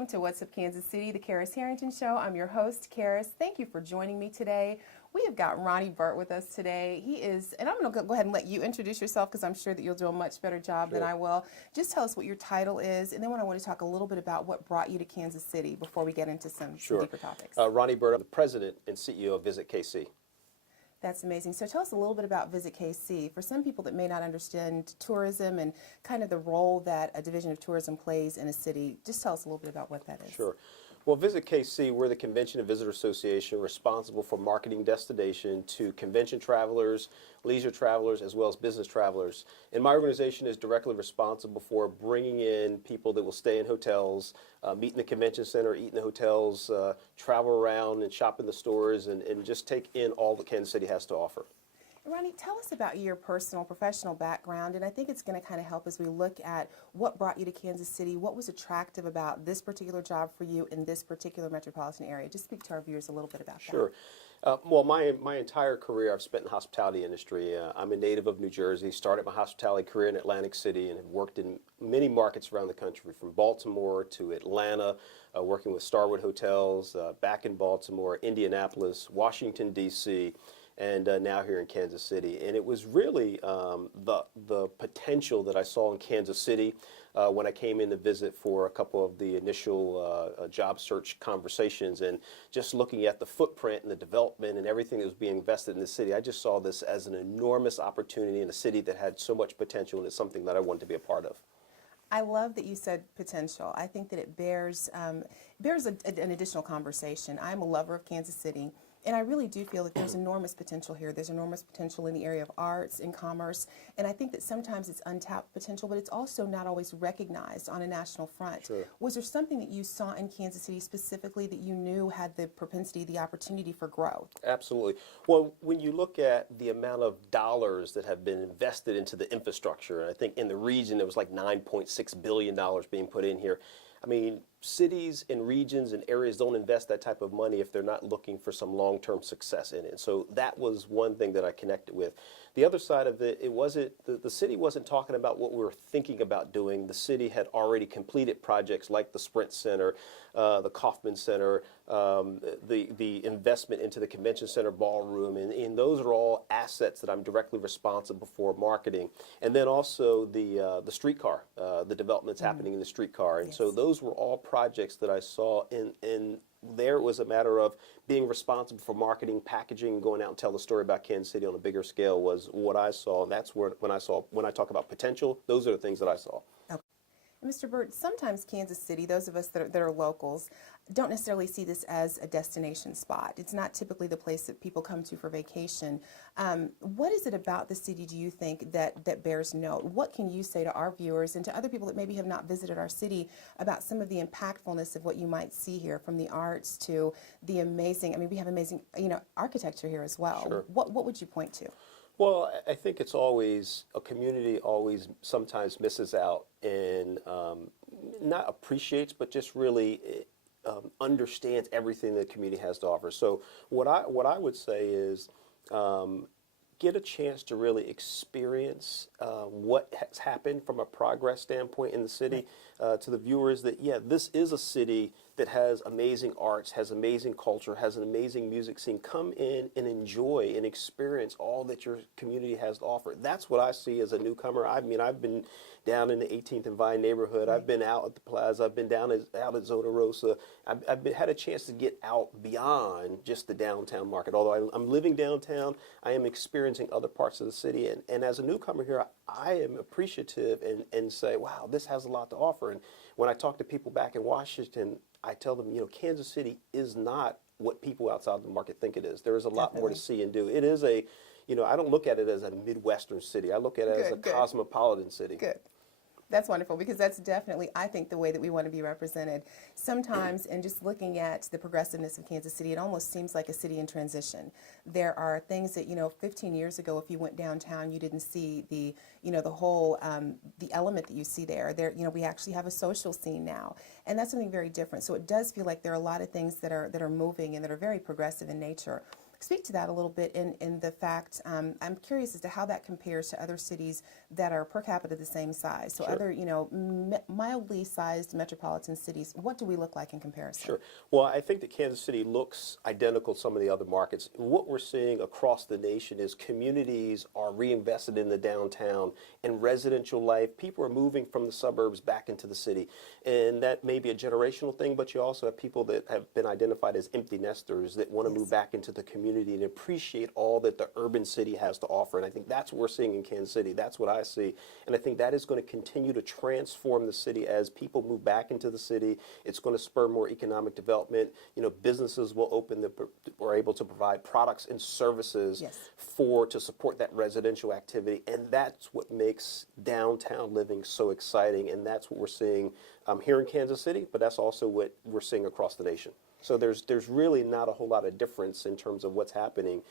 welcome to What's Up Kansas City, the Karis Harrington Show. I'm your host, Karis. Thank you for joining me today. We have got Ronnie Burt with us today. He is, and I'm going to go ahead and let you introduce yourself because I'm sure that you'll do a much better job than I will. Just tell us what your title is, and then I want to talk a little bit about what brought you to Kansas City before we get into some deeper topics. Ronnie Burt, I'm the president and CEO of Visit KC. That's amazing. So tell us a little bit about Visit KC. For some people that may not understand tourism and kind of the role that a division of tourism plays in a city, just tell us a little bit about what that is. Sure. Well, Visit KC, we're the Convention and Visitor Association responsible for marketing destination to convention travelers, leisure travelers, as well as business travelers. And my organization is directly responsible for bringing in people that will stay in hotels, meet in the convention center, eat in the hotels, travel around and shop in the stores, and just take in all that Kansas City has to offer. Ronnie, tell us about your personal, professional background, and I think it's going to kind of help as we look at what brought you to Kansas City, what was attractive about this particular job for you in this particular metropolitan area. Just speak to our viewers a little bit about that. Sure. Well, my entire career I've spent in the hospitality industry. I'm a native of New Jersey, started my hospitality career in Atlantic City, and have worked in many markets around the country, from Baltimore to Atlanta, working with Starwood Hotels, back in Baltimore, Indianapolis, Washington, D.C., and now here in Kansas City. And it was really the potential that I saw in Kansas City when I came in to visit for a couple of the initial job search conversations, and just looking at the footprint and the development and everything that was being invested in the city. I just saw this as an enormous opportunity in a city that had so much potential, and it's something that I wanted to be a part of. I love that you said potential. I think that it bears an additional conversation. I'm a lover of Kansas City. And I really do feel that there's enormous potential here. There's enormous potential in the area of arts and commerce. And I think that sometimes it's untapped potential, but it's also not always recognized on a national front. Sure. Was there something that you saw in Kansas City specifically that you knew had the propensity, the opportunity for growth? Absolutely. Well, when you look at the amount of dollars that have been invested into the infrastructure, and I think in the region there was like $9.6 billion being put in here. I mean, cities and regions and areas don't invest that type of money if they're not looking for some long-term success in it. So that was one thing that I connected with. The other side of it, the city wasn't talking about what we were thinking about doing. The city had already completed projects like the Sprint Center, the Kauffman Center, the investment into the Convention Center ballroom, and those are all assets that I'm directly responsible for marketing. And then also the streetcar, the developments happening in the streetcar. And so those were all projects that I saw in there. It was a matter of being responsible for marketing, packaging, and going out and tell the story about Kansas City on a bigger scale was what I saw. And that's when I talk about potential, those are the things that I saw. Okay. Mr. Burt, sometimes Kansas City, those of us that are locals, don't necessarily see this as a destination spot. It's not typically the place that people come to for vacation. What is it about the city, do you think, that bears note? What can you say to our viewers and to other people that maybe have not visited our city about some of the impactfulness of what you might see here, from the arts to the amazing, I mean, we have amazing, architecture here as well. Sure. What would you point to? Well, I think it's always, a community always sometimes misses out and not appreciates, but just really understands everything the community has to offer. So what I would say is get a chance to really experience what has happened from a progress standpoint in the city, to the viewers that, this is a city that has amazing arts, has amazing culture, has an amazing music scene. Come in and enjoy and experience all that your community has to offer. That's what I see as a newcomer. I mean, I've been down in the 18th and Vine neighborhood. I've been out at the Plaza. I've been out at Zona Rosa. I've had a chance to get out beyond just the downtown market. Although I'm living downtown, I am experiencing other parts of the city. And as a newcomer here, I am appreciative and say, wow, this has a lot to offer. And when I talk to people back in Washington, I tell them, Kansas City is not what people outside the market think it is. There is a lot more to see and do. It is I don't look at it as a Midwestern city. I look at it as a cosmopolitan city. Good. That's wonderful, because that's definitely, I think, the way that we want to be represented. Sometimes, in just looking at the progressiveness of Kansas City, it almost seems like a city in transition. There are things that, 15 years ago, if you went downtown, you didn't see the, the whole, the element that you see there. We actually have a social scene now, and that's something very different. So it does feel like there are a lot of things that are moving and that are very progressive in nature. Speak to that a little bit in the fact, I'm curious as to how that compares to other cities that are per capita the same size. So Sure. other, mildly sized metropolitan cities, what do we look like in comparison? Sure. Well, I think that Kansas City looks identical to some of the other markets. What we're seeing across the nation is communities are reinvested in the downtown and residential life. People are moving from the suburbs back into the city. And that may be a generational thing, but you also have people that have been identified as empty nesters that want to move back into the community and appreciate all that the urban city has to offer. And I think that's what we're seeing in Kansas City. That's what I see. And I think that is going to continue to transform the city as people move back into the city. It's going to spur more economic development. Businesses will open that are able to provide products and services to support that residential activity. And that's what makes downtown living so exciting. And that's what we're seeing here in Kansas City, but that's also what we're seeing across the nation. So there's really not a whole lot of difference in terms of what's happening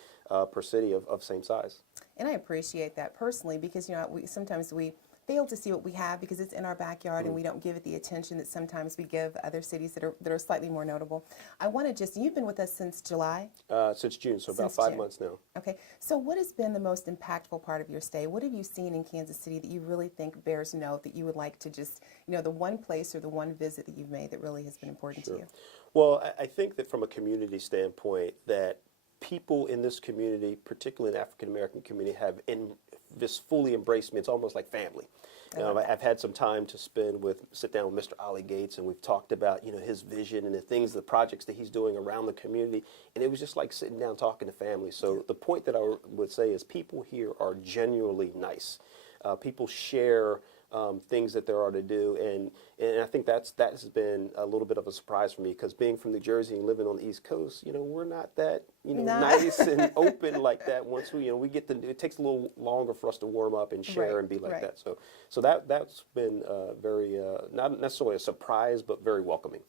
per city of same size. And I appreciate that personally because, sometimes we fail to see what we have because it's in our backyard and we don't give it the attention that sometimes we give other cities that are slightly more notable. I want to you've been with us since July? Since June, so about 5 months now. Okay. So what has been the most impactful part of your stay? What have you seen in Kansas City that you really think bears note that you would like to just, the one place or the one visit that you've made that really has been important to you? Well, I think that from a community standpoint that people in this community, particularly in the African American community, have just fully embraced me. It's almost like family. I've had some time to sit down with Mr. Ollie Gates, and we've talked about his vision and the projects that he's doing around the community, and it was just like sitting down talking to family. So the point that I would say is people here are genuinely nice. People share things that there are to do, and I think that has been a little bit of a surprise for me because being from New Jersey and living on the East Coast, we're not that nice and open like that. Once we get it takes a little longer for us to warm up and share and be like that. So that's been very not necessarily a surprise, but very welcoming.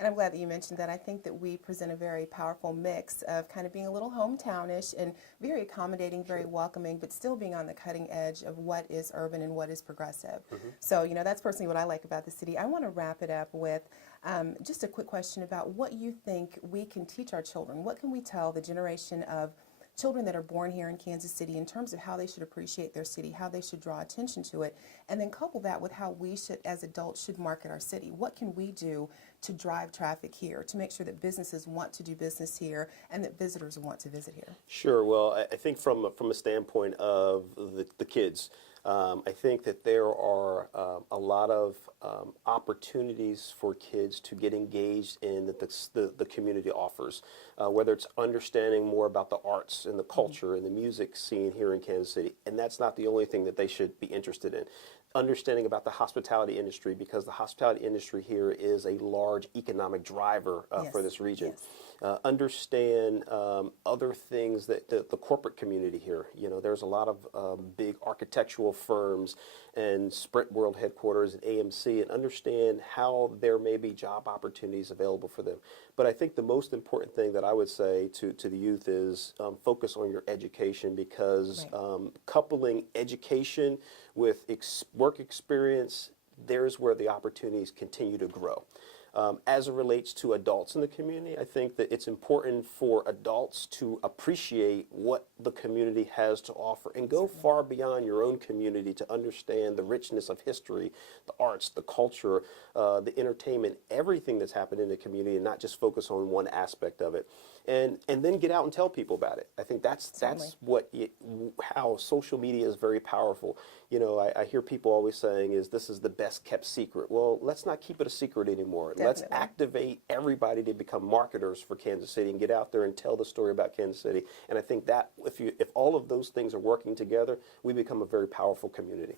And I'm glad that you mentioned that. I think that we present a very powerful mix of kind of being a little hometownish and very accommodating, very welcoming, but still being on the cutting edge of what is urban and what is progressive. So, that's personally what I like about the city. I want to wrap it up with just a quick question about what you think we can teach our children. What can we tell the generation of children that are born here in Kansas City in terms of how they should appreciate their city, how they should draw attention to it, and then couple that with how we should, as adults, should market our city. What can we do to drive traffic here, to make sure that businesses want to do business here and that visitors want to visit here? Sure. Well, I think from a standpoint of the kids, I think that there are a lot of opportunities for kids to get engaged in that the community offers, whether it's understanding more about the arts and the culture and the music scene here in Kansas City. And that's not the only thing that they should be interested in. Understanding about the hospitality industry, because the hospitality industry here is a large economic driver for this region. Understand other things that the corporate community here. There's a lot of big architectural firms and Sprint World headquarters and AMC, and understand how there may be job opportunities available for them. But I think the most important thing that I would say to the youth is focus on your education, because coupling education with work experience, there's where the opportunities continue to grow. As it relates to adults in the community, I think that it's important for adults to appreciate what the community has to offer and go far beyond your own community to understand the richness of history, the arts, the culture, the entertainment, everything that's happened in the community, and not just focus on one aspect of it. And then get out and tell people about it. I think that's how social media is very powerful. I hear people always saying this is the best kept secret. Well, let's not keep it a secret anymore. Let's activate everybody to become marketers for Kansas City and get out there and tell the story about Kansas City. And I think that if all of those things are working together, we become a very powerful community.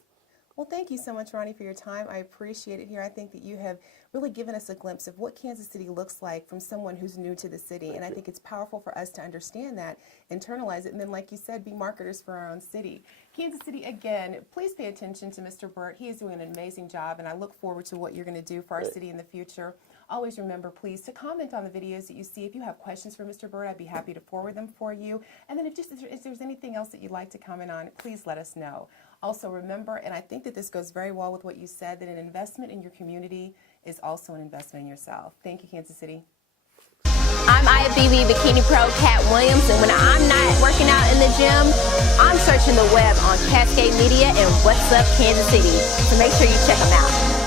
Well, thank you so much, Ronnie, for your time. I appreciate it here. I think that you have really given us a glimpse of what Kansas City looks like from someone who's new to the city. And I think it's powerful for us to understand that, internalize it, and then, like you said, be marketers for our own city. Kansas City, again, please pay attention to Mr. Burt. He is doing an amazing job, and I look forward to what you're going to do for our city in the future. Always remember, please, to comment on the videos that you see. If you have questions for Mr. Burt, I'd be happy to forward them for you. And then if there's anything else that you'd like to comment on, please let us know. Also remember, and I think that this goes very well with what you said, that an investment in your community is also an investment in yourself. Thank you, Kansas City. I'm Aya Phoebe Bikini Pro Cat Williams, and when I'm not working out in the gym, I'm searching the web on Cascade Media and What's Up Kansas City. So make sure you check them out.